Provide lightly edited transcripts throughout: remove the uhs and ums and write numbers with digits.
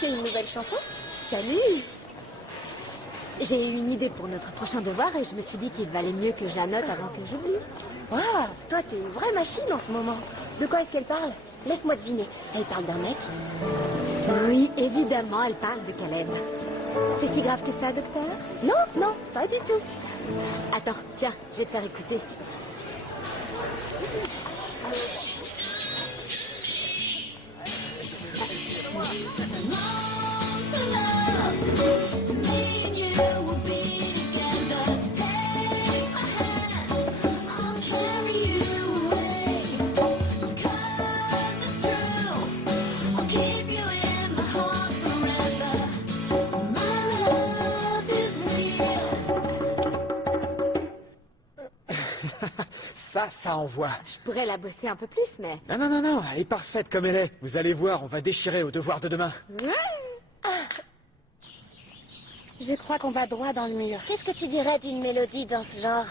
C'est une nouvelle chanson? Salut! J'ai eu une idée pour notre prochain devoir et je me suis dit qu'il valait mieux que je la note avant que j'oublie. Waouh, toi t'es une vraie machine en ce moment. De quoi est-ce qu'elle parle? Laisse-moi deviner. Elle parle d'un mec? Oui, évidemment, elle parle de Caleb. C'est si grave que ça, docteur? Non, non, pas du tout. Attends, tiens, je vais te faire écouter. Ça envoie. Je pourrais la bosser un peu plus, mais... Non, elle est parfaite comme elle est. Vous allez voir, on va déchirer au devoir de demain. Je crois qu'on va droit dans le mur. Qu'est-ce que tu dirais d'une mélodie dans ce genre?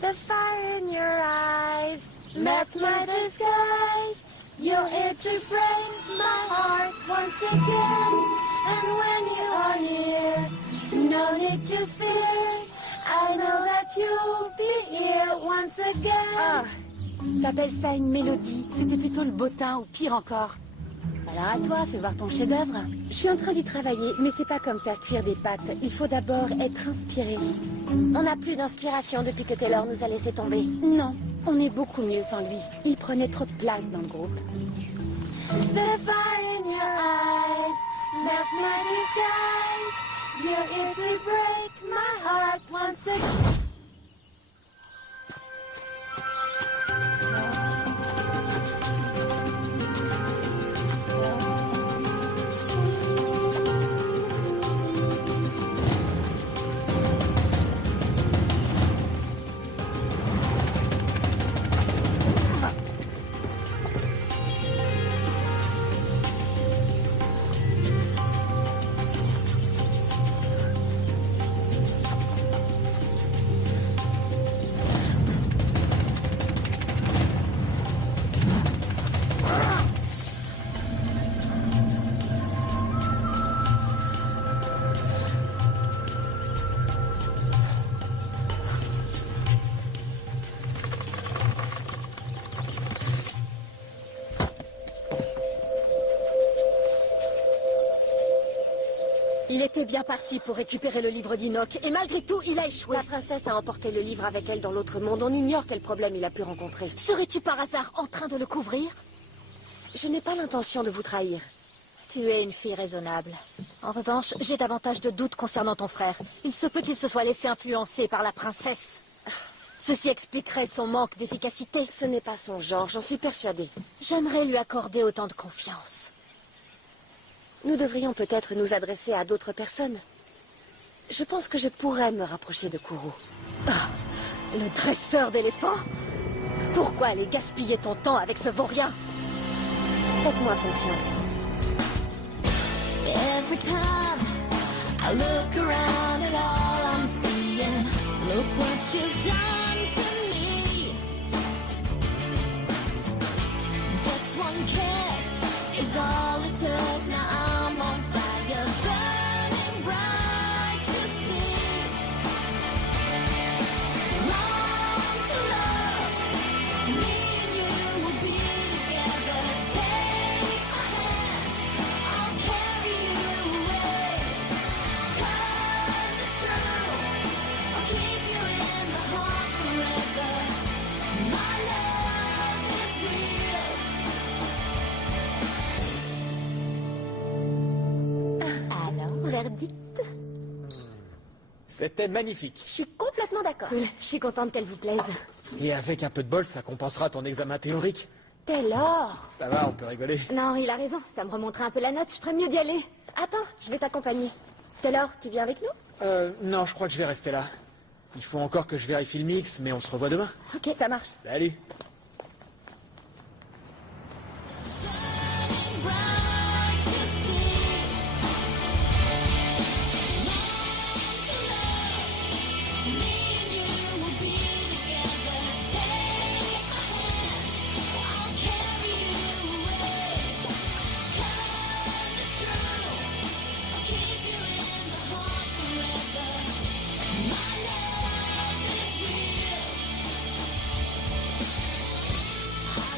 The fire in your eyes melts my disguise. You're here to break my heart once again. And when you are near, no need to fear. I know that you'll be here once again. Ah, t'appelles ça une mélodie? C'était plutôt le bottin, ou pire encore. Alors à toi, fais voir ton chef-d'œuvre. Je suis en train d'y travailler, mais c'est pas comme faire cuire des pâtes. Il faut d'abord être inspiré. On n'a plus d'inspiration depuis que Taylor nous a laissé tomber. Non, on est beaucoup mieux sans lui. Il prenait trop de place dans le groupe. The fire in your eyes melts my disguise. You're here to break my heart once again. Il était bien parti pour récupérer le livre d'Enoch, et malgré tout, il a échoué. La princesse a emporté le livre avec elle dans l'autre monde. On ignore quel problème il a pu rencontrer. Serais-tu par hasard en train de le couvrir? Je n'ai pas l'intention de vous trahir. Tu es une fille raisonnable. En revanche, j'ai davantage de doutes concernant ton frère. Il se peut qu'il se soit laissé influencer par la princesse. Ceci expliquerait son manque d'efficacité. Ce n'est pas son genre, j'en suis persuadée. J'aimerais lui accorder autant de confiance. Nous devrions peut-être nous adresser à d'autres personnes. Je pense que je pourrais me rapprocher de Kuro. Le dresseur d'éléphants? Pourquoi aller gaspiller ton temps avec ce vaurien? Faites-moi confiance. Every time I look around at all I'm seeing, look what you've done to me. Just one kiss is all it took. Now I'm on fire, burning bright, you see. Long for love, me and you will be together. Take my hand, I'll carry you away. 'Cause it's true, I'll keep you in my heart forever. My love is real. Alors, verdict? C'était magnifique. Je suis complètement d'accord. Cool, je suis contente qu'elle vous plaise. Et avec un peu de bol, ça compensera ton examen théorique. Taylor! Ça va, on peut rigoler. Non, il a raison, ça me remontera un peu la note, je ferais mieux d'y aller. Attends, je vais t'accompagner. Taylor, tu viens avec nous? Non, je crois que je vais rester là. Il faut encore que je vérifie le mix, mais on se revoit demain. Ok, ça marche. Salut. Bright, you see. Me and you will be together. Take my hand, I'll carry you away.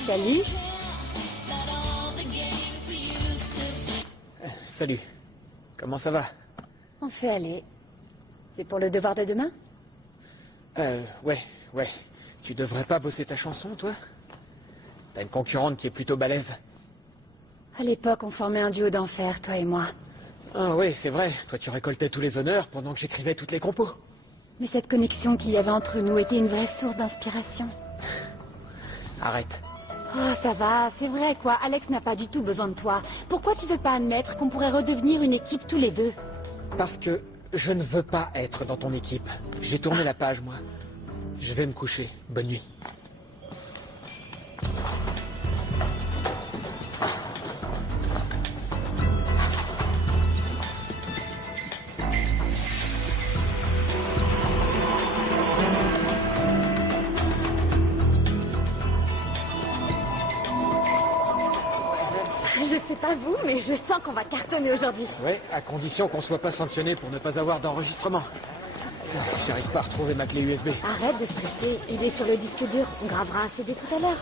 Salut. Salut. Comment ça va? On fait aller. C'est pour le devoir de demain? Ouais. Tu devrais pas bosser ta chanson, toi? T'as une concurrente qui est plutôt balèze. À l'époque, on formait un duo d'enfer, toi et moi. Ah ouais, c'est vrai. Toi, tu récoltais tous les honneurs pendant que j'écrivais toutes les compos. Mais cette connexion qu'il y avait entre nous était une vraie source d'inspiration. Arrête. Oh, ça va, c'est vrai quoi. Alex n'a pas du tout besoin de toi. Pourquoi tu veux pas admettre qu'on pourrait redevenir une équipe tous les deux? Parce que je ne veux pas être dans ton équipe. J'ai tourné la page, moi. Je vais me coucher. Bonne nuit. Je sais pas vous, mais je sens qu'on va cartonner aujourd'hui. Ouais, à condition qu'on soit pas sanctionné pour ne pas avoir d'enregistrement. J'arrive pas à retrouver ma clé USB. Arrête de stresser, il est sur le disque dur. On gravera un CD tout à l'heure.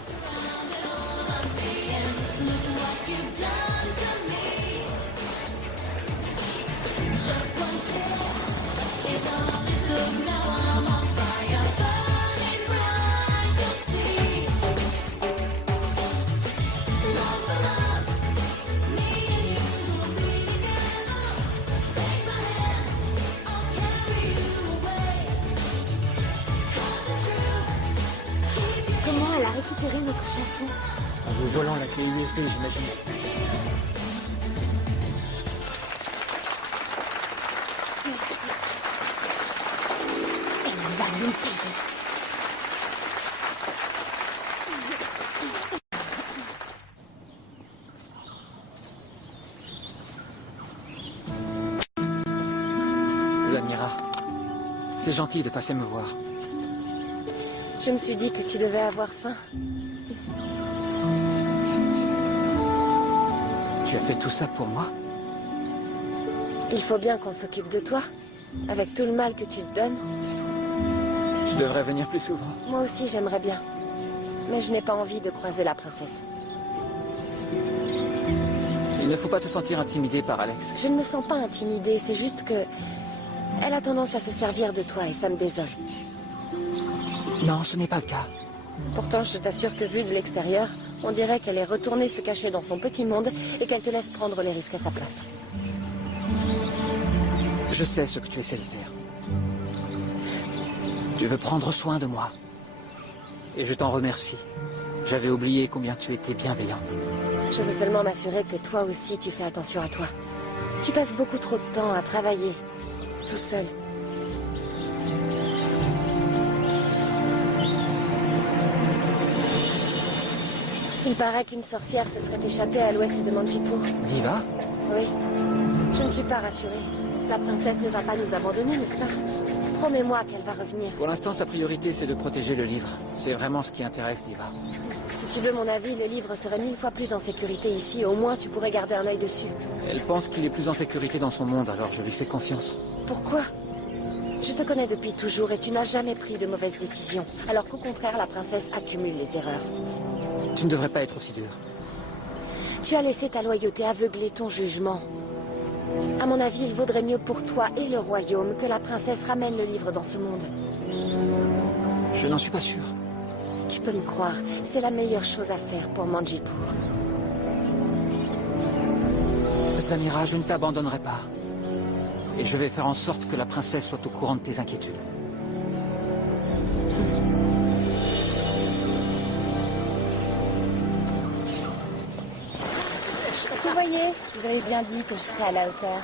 Comment elle a récupéré notre chanson? En vous volant la clé USB, j'imagine. Elle va nous payer. Zamira, c'est gentil de passer me voir. Je me suis dit que tu devais avoir faim. Tu as fait tout ça pour moi? Il faut bien qu'on s'occupe de toi. Avec tout le mal que tu te donnes. Tu devrais venir plus souvent. Moi aussi, j'aimerais bien. Mais je n'ai pas envie de croiser la princesse. Il ne faut pas te sentir intimidé par Alex. Je ne me sens pas intimidée, c'est juste que... Elle a tendance à se servir de toi et ça me désole. Non, ce n'est pas le cas. Pourtant, je t'assure que vu de l'extérieur, on dirait qu'elle est retournée se cacher dans son petit monde et qu'elle te laisse prendre les risques à sa place. Je sais ce que tu essaies de faire. Tu veux prendre soin de moi. Et je t'en remercie. J'avais oublié combien tu étais bienveillante. Je veux seulement m'assurer que toi aussi tu fais attention à toi. Tu passes beaucoup trop de temps à travailler, tout seul. Il paraît qu'une sorcière se serait échappée à l'ouest de Manjipur. Diva? Oui. Je ne suis pas rassurée. La princesse ne va pas nous abandonner, n'est-ce pas? Promets-moi qu'elle va revenir. Pour l'instant, sa priorité, c'est de protéger le livre. C'est vraiment ce qui intéresse Diva. Si tu veux mon avis, le livre serait 1000 fois plus en sécurité ici. Au moins, tu pourrais garder un œil dessus. Elle pense qu'il est plus en sécurité dans son monde, alors je lui fais confiance. Pourquoi? Je te connais depuis toujours et tu n'as jamais pris de mauvaises décisions. Alors qu'au contraire, la princesse accumule les erreurs. Tu ne devrais pas être aussi dur. Tu as laissé ta loyauté aveugler ton jugement. À mon avis, il vaudrait mieux pour toi et le royaume que la princesse ramène le livre dans ce monde. Je n'en suis pas sûr. Tu peux me croire, c'est la meilleure chose à faire pour Manjipur. Zamira, je ne t'abandonnerai pas. Et je vais faire en sorte que la princesse soit au courant de tes inquiétudes. Vous voyez, je vous avais bien dit que je serais à la hauteur.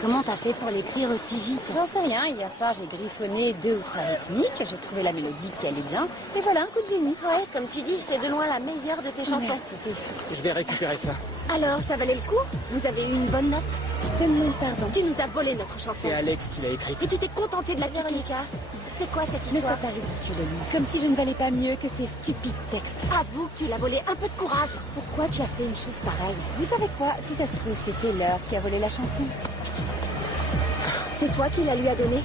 Comment t'as fait pour l'écrire aussi vite? J'en sais rien. Hier soir, j'ai griffonné 2 ou 3 rythmiques. J'ai trouvé la mélodie qui allait bien. Et voilà, un coup de génie. Ouais, comme tu dis, c'est de loin la meilleure de tes chansons. C'était sûr. Je vais récupérer ça. Alors, ça valait le coup? Vous avez eu une bonne note? Je te demande pardon. Tu nous as volé notre chanson. C'est Alex qui l'a écrite. Et tu t'es contenté de la piquer. Véronica, c'est quoi cette Ne histoire? sois pas ridicule, Oli. Comme si je ne valais pas mieux que ces stupides textes. Avoue que tu l'as volé. Un peu de courage. Pourquoi tu as fait une chose pareille? Vous savez quoi? Si ça se trouve, c'est Taylor qui a volé la chanson. C'est toi qui la lui as donnée?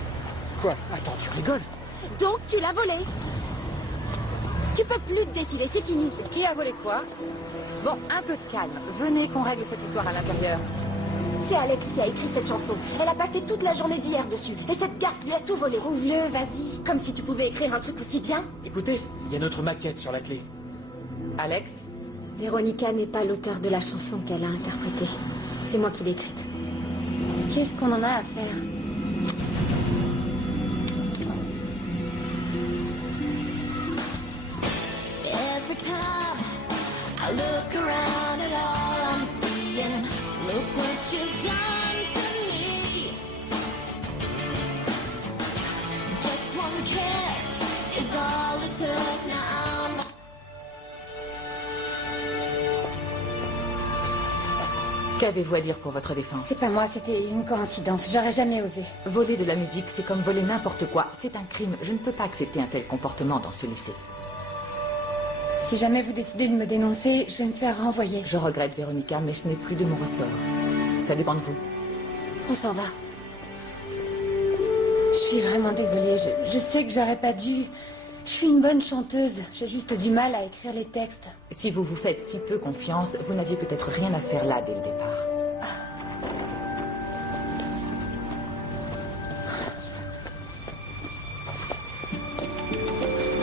Quoi? Attends, tu rigoles? Donc tu l'as volée? Tu peux plus te défiler, c'est fini. Qui a volé quoi? Bon, un peu de calme. Venez qu'on règle cette histoire à l'intérieur. C'est Alex qui a écrit cette chanson. Elle a passé toute la journée d'hier dessus. Et cette garce lui a tout volé. Prouve-le, vas-y. Comme si tu pouvais écrire un truc aussi bien. Écoutez, il y a notre maquette sur la clé. Alex? Véronica n'est pas l'auteur de la chanson qu'elle a interprétée. C'est moi qui l'ai écrite. Qu'est-ce qu'on en a à faire? Every time I look around at all I'm seeing, look what you've done to me. Just one kiss is all it took. Now I'm Qu'avez-vous à dire pour votre défense? C'est pas moi, c'était une coïncidence. J'aurais jamais osé. Voler de la musique, c'est comme voler n'importe quoi. C'est un crime. Je ne peux pas accepter un tel comportement dans ce lycée. Si jamais vous décidez de me dénoncer, je vais me faire renvoyer. Je regrette, Véronica, mais ce n'est plus de mon ressort. Ça dépend de vous. On s'en va. Je suis vraiment désolée. Je sais que j'aurais pas dû. Je suis une bonne chanteuse. J'ai juste du mal à écrire les textes. Si vous vous faites si peu confiance, vous n'aviez peut-être rien à faire là dès le départ.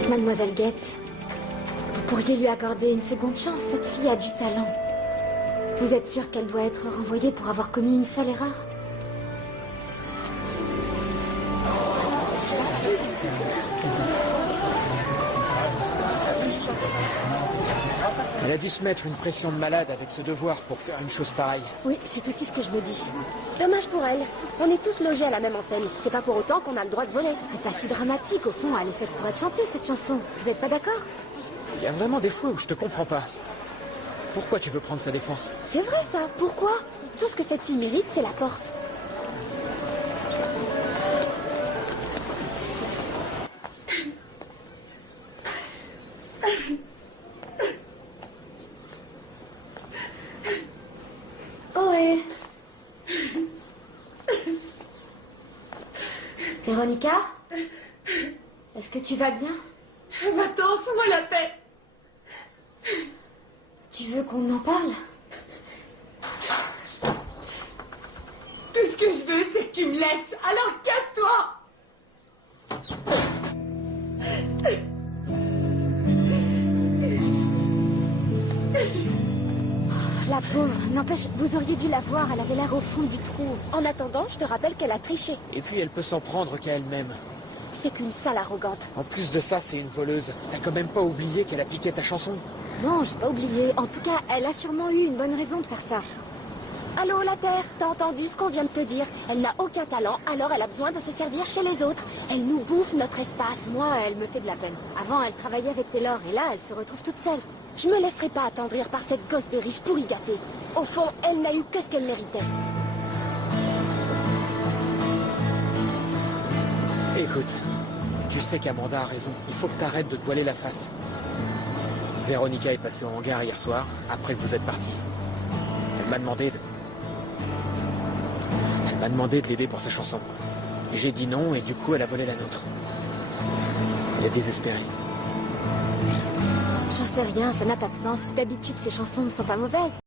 Mademoiselle Getz, vous pourriez lui accorder une seconde chance. Cette fille a du talent. Vous êtes sûre qu'elle doit être renvoyée pour avoir commis une seule erreur? Elle a dû se mettre une pression de malade avec ce devoir pour faire une chose pareille. Oui, c'est aussi ce que je me dis. Dommage pour elle. On est tous logés à la même enseigne. C'est pas pour autant qu'on a le droit de voler. C'est pas si dramatique, au fond. Elle est faite pour être chantée, cette chanson. Vous êtes pas d'accord? Il y a vraiment des fois où je te comprends pas. Pourquoi tu veux prendre sa défense? C'est vrai ça. Pourquoi? Tout ce que cette fille mérite, c'est la porte. Ohé. Véronica? Est-ce que tu vas bien? Va-t'en, fous-moi la paix. Tu veux qu'on en parle? Tout ce que je veux, c'est que tu me laisses. Alors casse-toi. La pauvre. N'empêche, vous auriez dû la voir. Elle avait l'air au fond du trou. En attendant, je te rappelle qu'elle a triché. Et puis elle peut s'en prendre qu'à elle-même. C'est qu'une sale arrogante. En plus de ça, c'est une voleuse. T'as quand même pas oublié qu'elle a piqué ta chanson? Non, j'ai pas oublié. En tout cas, elle a sûrement eu une bonne raison de faire ça. Allô, la Terre, t'as entendu ce qu'on vient de te dire? Elle n'a aucun talent, alors elle a besoin de se servir chez les autres. Elle nous bouffe notre espace. Moi, elle me fait de la peine. Avant, elle travaillait avec Taylor, et là, elle se retrouve toute seule. Je me laisserai pas attendrir par cette gosse de riche pourri gâtée. Au fond, elle n'a eu que ce qu'elle méritait. Écoute, tu sais qu'Amanda a raison. Il faut que t'arrêtes de te voiler la face. Véronica est passée au hangar hier soir, après que vous êtes partis. Elle m'a demandé de l'aider pour sa chanson. J'ai dit non et du coup elle a volé la nôtre. Elle est désespérée. J'en sais rien, ça n'a pas de sens. D'habitude, ces chansons ne sont pas mauvaises.